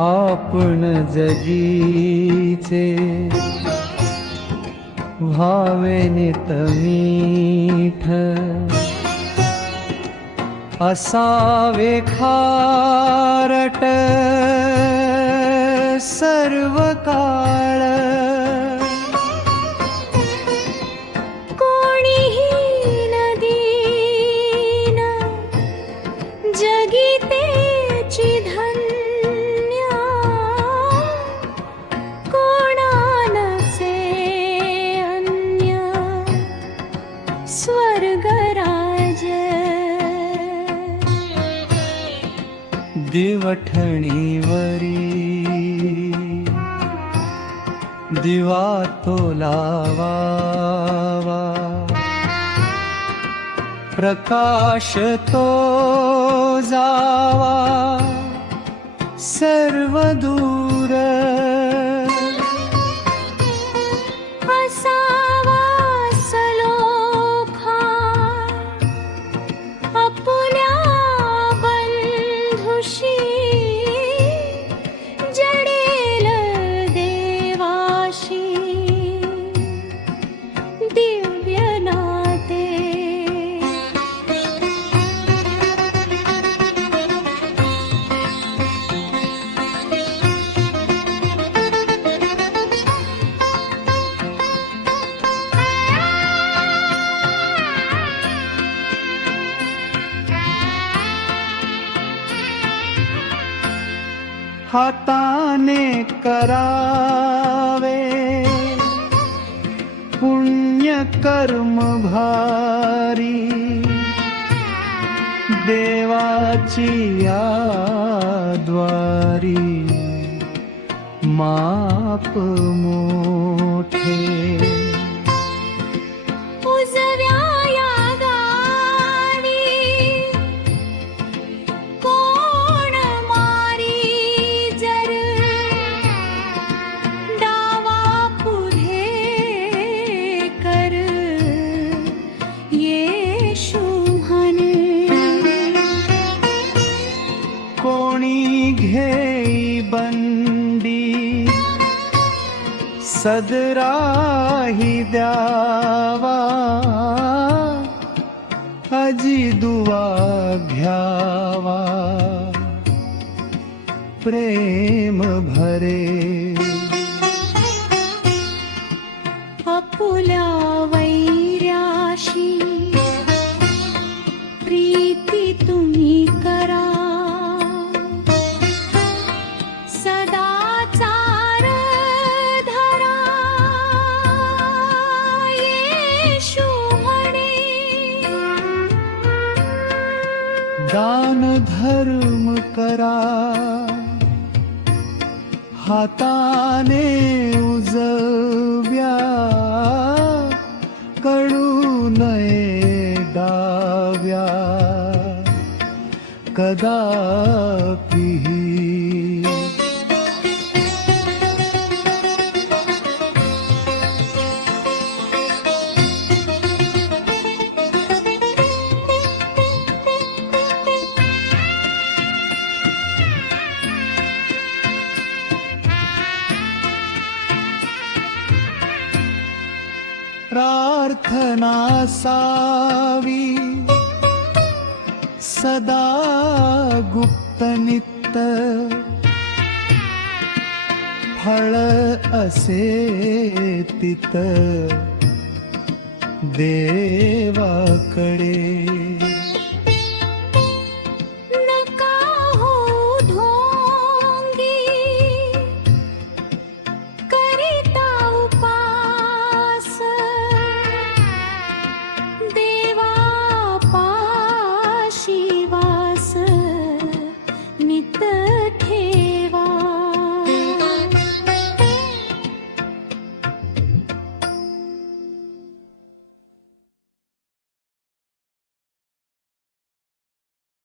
आपण जगीचे व्हावे नितमीठ असावे खारट सर्व काळ दिवठणीवरी दिवा तो लावावा प्रकाश तो जावा सर्व दूर हाताने करावे पुण्य कर्म भारी देवाची द्वारी माप मोठे घेई बंडी सदराही द्यावा अजी दुवा घ्यावा प्रेम भरे आपुल्या वैर्याशी प्रीती तुम्ही करा दान धर्म करा हाताने उजव्या कळू नये डाव्या कदापि प्रार्थना सावी सदा गुप्त नित्त फळ असे तित देवाकडे